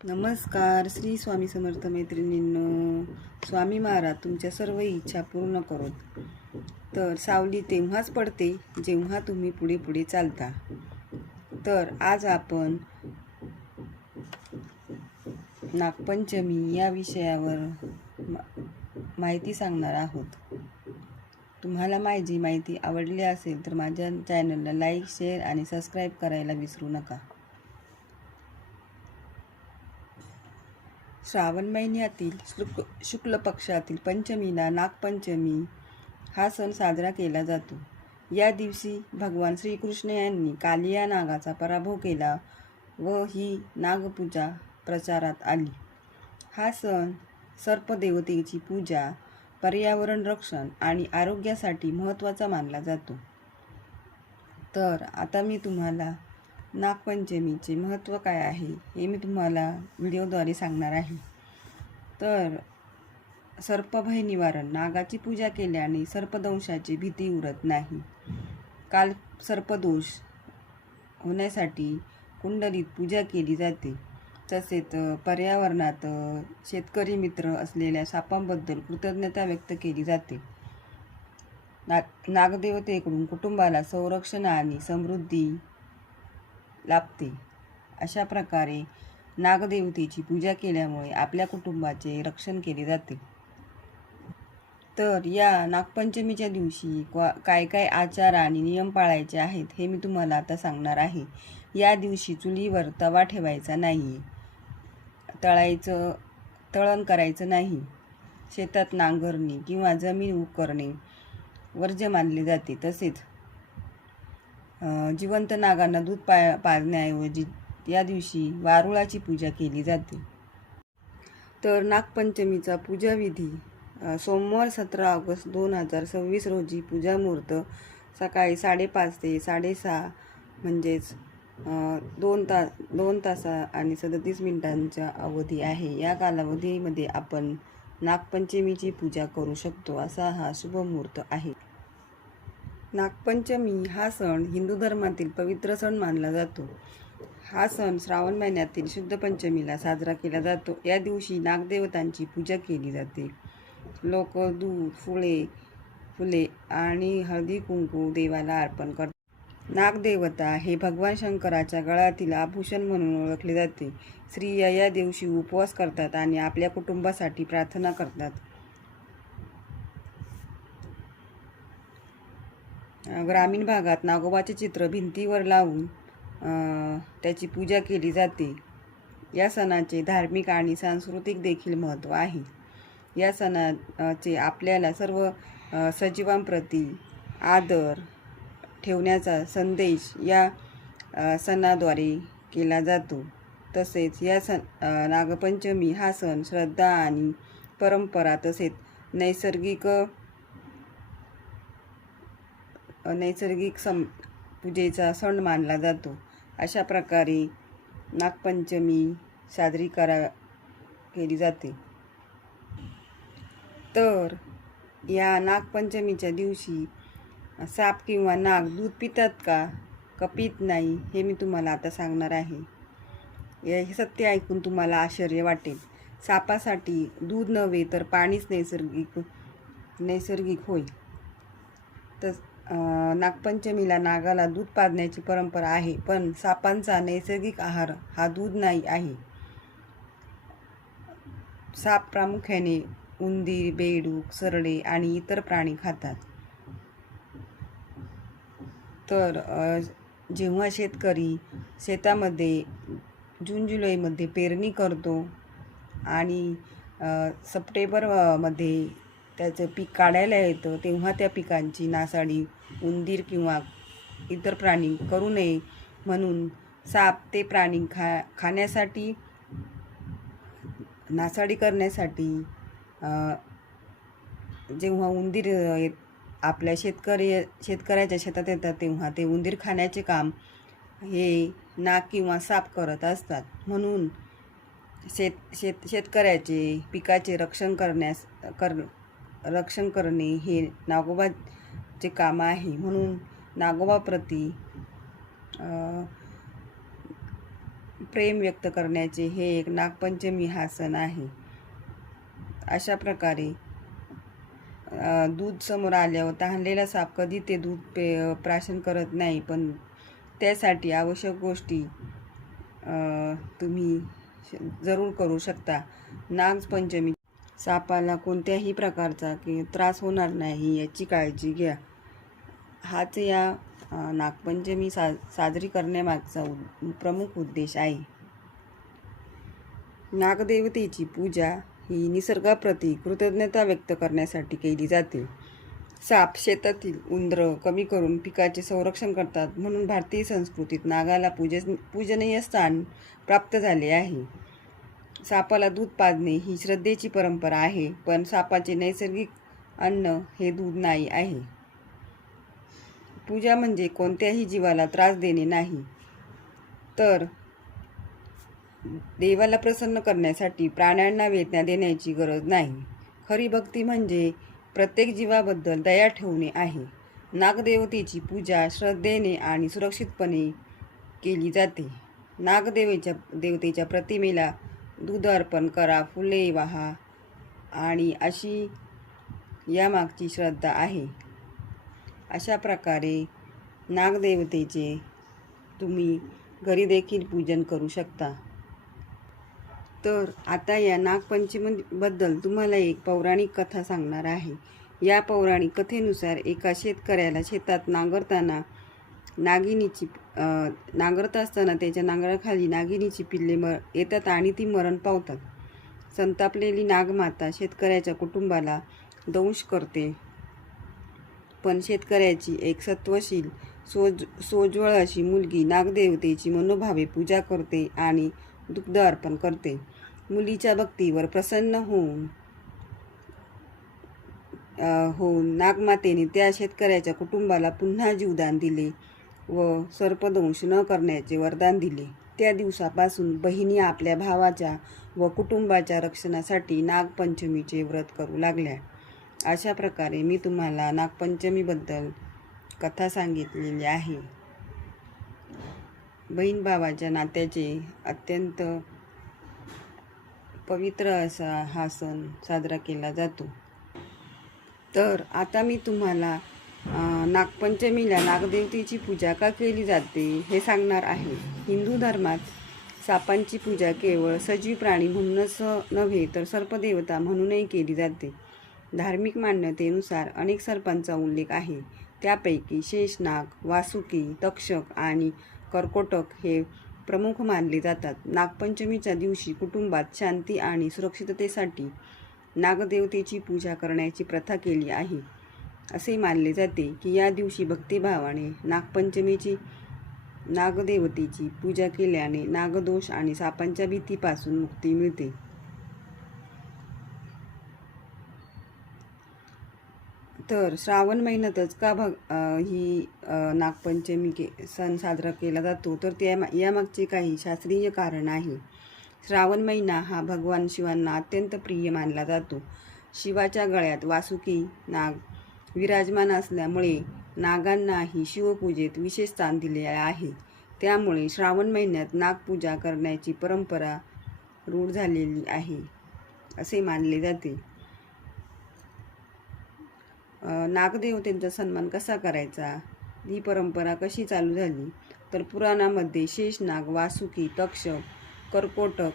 नमस्कार. श्री स्वामी समर्थ मैत्रिणींनो. स्वामी महाराज तुमच्या सर्व इच्छा पूर्ण करोत. तर सावली तेव्हाच पडते जेव्हा तुम्ही पुढे पुढे चालता. तर आज आपण नागपंचमी या विषयावर माहिती सांगणार आहोत. तुम्हाला माझी माहिती आवडली असेल तर माझ्या चॅनलला लाईक, शेअर आणि सबस्क्राईब करायला विसरू नका. श्रावण महिन्यातील शुक्ल पक्षातील पंचमीला नागपंचमी हा सण साजरा केला जातो. या दिवशी भगवान श्रीकृष्ण यांनी कालिया नागाचा पराभव केला व ही नागपूजा प्रचारात आली. हा सण सर्पदेवतेची पूजा, पर्यावरण रक्षण आणि आरोग्यासाठी महत्त्वाचा मानला जातो. तर आता मी तुम्हाला नागपंचमीचे महत्त्व काय आहे हे मी तुम्हाला व्हिडिओद्वारे सांगणार आहे. तर सर्पभय निवारण, नागाची पूजा केल्याने सर्पदंशाची भीती उरत नाही. काल सर्पदोष होण्यासाठी कुंडलीत पूजा केली जाते. तसेच पर्यावरणात शेतकरी मित्र असलेल्या सापांबद्दल कृतज्ञता व्यक्त केली जाते. नागदेवतेकडून कुटुंबाला संरक्षण आणि समृद्धी लाभते. अशा प्रकारे नागदेवतेची पूजा केल्यामुळे आपल्या कुटुंबाचे रक्षण केले जाते. तर या नागपंचमीच्या दिवशी काय काय आचार आणि नियम पाळायचे आहेत हे मी तुम्हाला आता सांगणार आहे. या दिवशी चुलीवर तवा ठेवायचा नाही, तळण करायचं नाही, शेतात नांगरणी किंवा जमीन उकरणे वर्ज्य मानले जाते. तसेच जिवंत नागांना दूध पाजण्याऐवजी या दिवशी वारुळाची पूजा केली जाते. तर नागपंचमीचा पूजाविधी सोमवार 17 ऑगस्ट 2026 रोजी पूजा मुहूर्त सकाळी 5:30 ते 6:30 म्हणजेच 2 तास आणि 37 मिनिटांचा अवधी आहे. या कालावधीमध्ये आपण नागपंचमीची पूजा करू शकतो. असा हा शुभ मुहूर्त आहे. नागपंचमी हा सण हिंदू धर्मातील पवित्र सण मानला जातो. हा सण श्रावण महिन्यातील शुद्ध पंचमीला साजरा केला जातो. या दिवशी नागदेवतांची पूजा केली जाते. लोक दूध, फुले आणि हळदी कुंकू देवाला अर्पण करतात. नागदेवता हे भगवान शंकराच्या गळ्यातील आभूषण म्हणून ओळखले जाते. स्त्रिया या दिवशी उपवास करतात आणि आपल्या कुटुंबासाठी प्रार्थना करतात. ग्रामीण भागात नागोबाचे चित्र भिंतीवर लावून त्याची पूजा केली जाते. या सणाचे धार्मिक आणि सांस्कृतिक देखील महत्त्व आहे. या सणाचे आपल्याला सर्व सजीवांप्रती आदर ठेवण्याचा संदेश या सणाद्वारे केला जातो. तसेच या नागपंचमी हा सण श्रद्धा आणि परंपरा तसेच नैसर्गिक पूजेचा सण मानला जातो. अशा प्रकारे नागपंचमी साजरी केली जाते. तर या नागपंचमीच्या दिवशी साप किंवा नाग दूध पितात का पित नाही हे मी तुम्हाला आता सांगणार आहे. हे सत्य ऐकून तुम्हाला आश्चर्य वाटेल. सापासाठी दूध नव्हे तर पाणीच नैसर्गिक होय. तर नागपंचमीला नागाला दूध पाजण्याची परंपरा आहे, पण सापांचा नैसर्गिक आहार हा दूध नाही आहे. साप प्रामुख्याने उंदीर, बेडूक, सरडे आणि इतर प्राणी खातात. तर जेव्हा शेतकरी शेतामध्ये जून-जुलैमध्ये पेरणी करतो आणि सप्टेंबरमध्ये त्याचं पीक काढायला येतं, तेव्हा त्या पिकांची नासाडी उंदीर किंवा इतर प्राणी करू नये म्हणून साप ते प्राणी खाण्यासाठी, नासाडी करण्यासाठी जेव्हा उंदीर आपल्या शेतकऱ्याच्या शेतात येतात तेव्हा ते उंदीर खाण्याचे काम हे नाग किंवा साप करत असतात. म्हणून शेतकऱ्याचे पिकाचे रक्षण करणे हे नागोबाचे काम आहे. म्हणून नागोबाप्रती प्रेम व्यक्त करण्याचे हे एक नागपंचमी हा सण आहे. अशा प्रकारे दूध समोर आल्यावर तहानलेला साप कधी ते दूध प्राशन करत नाही, पण त्यासाठी आवश्यक गोष्टी तुम्ही जरूर करू शकता. नागपंचमी सापाला कोणत्याही प्रकारचा त्रास होणार नाही याची काळजी घ्या. हाच या नागपंचमी साजरी करण्यामागचा प्रमुख उद्देश आहे. नागदेवतेची पूजा ही निसर्गाप्रती कृतज्ञता व्यक्त करण्यासाठी केली जाते. साप शेतातील उंदरं कमी करून पिकाचे संरक्षण करतात, म्हणून भारतीय संस्कृतीत नागाला पूजनीय स्थान प्राप्त झाले आहे. सापाला दूध पाजणे ही श्रद्धेची परंपरा आहे, पण सापाचे नैसर्गिक अन्न हे दूध नाही आहे. पूजा म्हणजे कोणत्याही जीवाला त्रास देणे नाही, तर देवाला प्रसन्न करण्यासाठी प्राण्यांना वेदना देण्याची गरज नाही. खरी भक्ती म्हणजे प्रत्येक जीवाबद्दल दया ठेवणे आहे. नागदेवतेची पूजा श्रद्धेने आणि सुरक्षितपणे केली जाते. देवतेच्या प्रतिमेला दूध अर्पण करा, फुले वाहा, आणि अशी यामागची श्रद्धा आहे. अशा प्रकारे नागदेवतेचे तुम्ही घरी देखील पूजन करू शकता. तर आता या नागपंचमीबद्दल तुम्हाला एक पौराणिक कथा सांगणार आहे. या पौराणिक कथेनुसार एका शेतकऱ्याला शेतात नांगरत असताना त्याच्या नांगराखाली नागिनीची पिल्ले येतात आणि ती मरण पावतात. संतापलेली नागमाता शेतकऱ्याच्या कुटुंबाला दंश करते, पण शेतकऱ्याची एक सत्वशील सोज्वळ अशी मुलगी नागदेवतेची मनोभावे पूजा करते आणि दुग्ध अर्पण करते. मुलीच्या भक्तीवर प्रसन्न होऊन नागमातेने त्या शेतकऱ्याच्या कुटुंबाला पुन्हा जीवदान दिले व सर्पदंश न करण्याचे वरदान दिले. त्या दिवसापासून बहिणी आपल्या भावाच्या व कुटुंबाच्या रक्षणासाठी नागपंचमीचे व्रत करू लागल्या. अशा प्रकारे मी तुम्हाला नागपंचमीबद्दल कथा सांगितलेली आहे. बहीण भावाच्या नात्याचे अत्यंत पवित्र असा हा सण साजरा केला जातो. तर आता मी तुम्हाला नागपंचमीला नागदेवतेची पूजा का केली जाते हे सांगणार आहे. हिंदू धर्मात सापांची पूजा केवळ सजीव प्राणी म्हणूनच नव्हे तर सर्पदेवता म्हणूनही केली जाते. धार्मिक मान्यतेनुसार अनेक सर्पांचा उल्लेख आहे. त्यापैकी शेषनाग, वासुकी, तक्षक आणि कर्कोटक हे प्रमुख मानले जातात. नागपंचमीच्या दिवशी कुटुंबात शांती आणि सुरक्षिततेसाठी नागदेवतेची पूजा करण्याची प्रथा केली आहे. असे मानले जाते की या दिवशी भक्तिभावाने नागदेवतेची पूजा केल्याने नागदोष आणि सापांच्या भीतीपासून मुक्ती मिळते. तर श्रावण महिन्यातच का ही नागपंचमी सण साजरा केला जातो, तर यामागचे काही शास्त्रीय कारण आहे. श्रावण महिना हा भगवान शिवांना अत्यंत प्रिय मानला जातो. शिवाच्या गळ्यात वासुकी नाग विराजमान असल्यामुळे नागांनाही शिवपूजेत विशेष स्थान दिले आहे. त्यामुळे श्रावण महिन्यात नागपूजा करण्याची परंपरा रूढ झालेली आहे असे मानले जाते. नागदेवतेंचा सन्मान कसा करायचा, ही परंपरा कशी चालू झाली, तर पुराणामध्ये शेषनाग, वासुकी, तक्षक, कर्कोटक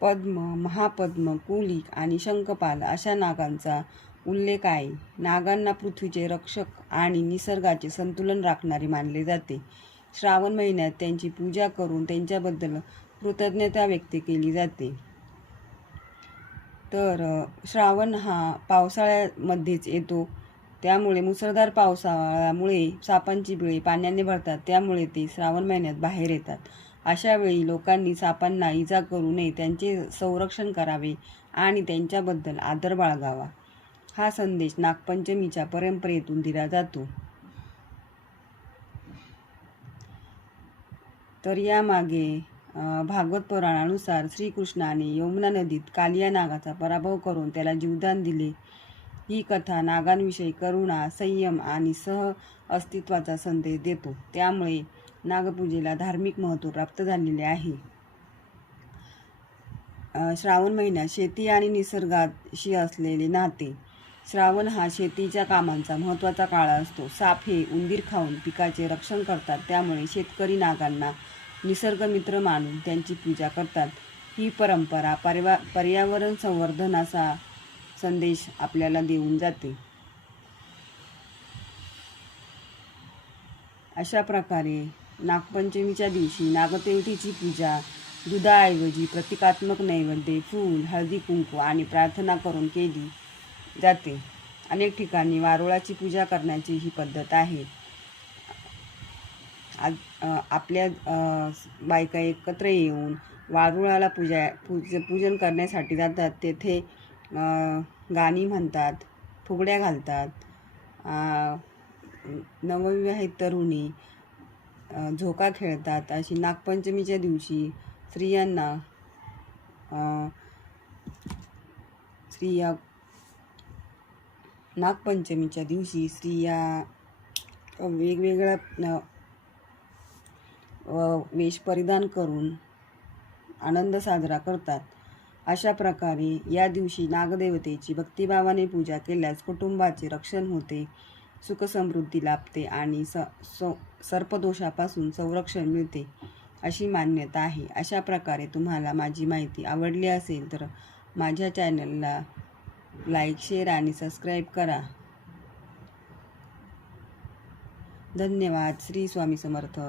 पद्म, महापद्म, कुलिक आणि शंखपाल अशा नागांचा उल्लेख आहे. नागांना पृथ्वीचे रक्षक आणि निसर्गाचे संतुलन राखणारे मानले जाते. श्रावण महिन्यात त्यांची पूजा करून त्यांच्याबद्दल कृतज्ञता व्यक्त केली जाते. तर श्रावण हा पावसाळ्यामध्येच येतो, त्यामुळे मुसळधार पावसामुळे सापांची बिळे पाण्याने भरतात, त्यामुळे ते श्रावण महिन्यात बाहेर येतात. अशा वेळी लोकांनी सापांना इजा करू नये, त्यांचे संरक्षण करावे आणि त्यांच्याबद्दल आदर बाळगावा, हा संदेश नागपंचमीच्या परंपरेतून दिला जातो. तर यामागे भागवत पुराणानुसार श्रीकृष्णाने यमुना नदीत कालिया नागाचा पराभव करून त्याला जीवदान दिले. ही कथा नागांविषयी करुणा, संयम आणि सह अस्तित्वाचा संदेश देतो. त्यामुळे नागपूजेला धार्मिक महत्त्व प्राप्त झालेले आहे. श्रावण महिन्यात शेती आणि निसर्गाशी असलेले नाते. श्रावण हा शेतीच्या कामांचा महत्त्वाचा काळ असतो. साप हे उंदीर खाऊन पिकाचे रक्षण करतात. त्यामुळे शेतकरी नागांना निसर्गमित्र मानून त्यांची पूजा करतात. ही परंपरा पर्यावरण संवर्धनाचा संदेश आपल्याला देऊन जाते. अशा प्रकारे नागपंचमीच्या दिवशी नागदेवतेची पूजा दुधाऐवजी प्रतिकात्मक नैवेद्य, फूल, हळदी कुंकू आणि प्रार्थना करून केली जाते. अनेक ठिकाणी वारुळाची पूजा करण्याची ही पद्धत आहे. आपल्या बायका एकत्र येऊन वारुळाला पूजन करण्यासाठी जातात. तेथे गाणी म्हणतात, फुगड्या घालतात. नवविवाहित तरुणी झोका खेळतात. अशी नागपंचमीच्या दिवशी नागपंचमीच्या दिवशी स्त्रिया वेगवेगळ्या वेश परिधान करून आनंद साजरा करतात. अशा प्रकारे या दिवशी नागदेवतेची भक्तिभावाने पूजा केल्यास कुटुंबाचे रक्षण होते, सुखसमृद्धी लाभते आणि सर्पदोषापासून संरक्षण मिळते अशी मान्यता आहे. अशा प्रकारे तुम्हाला माझी माहिती आवडली असेल तर माझ्या चॅनलला लाईक, शेअर आणि सबस्क्राईब करा. धन्यवाद. श्री स्वामी समर्थ.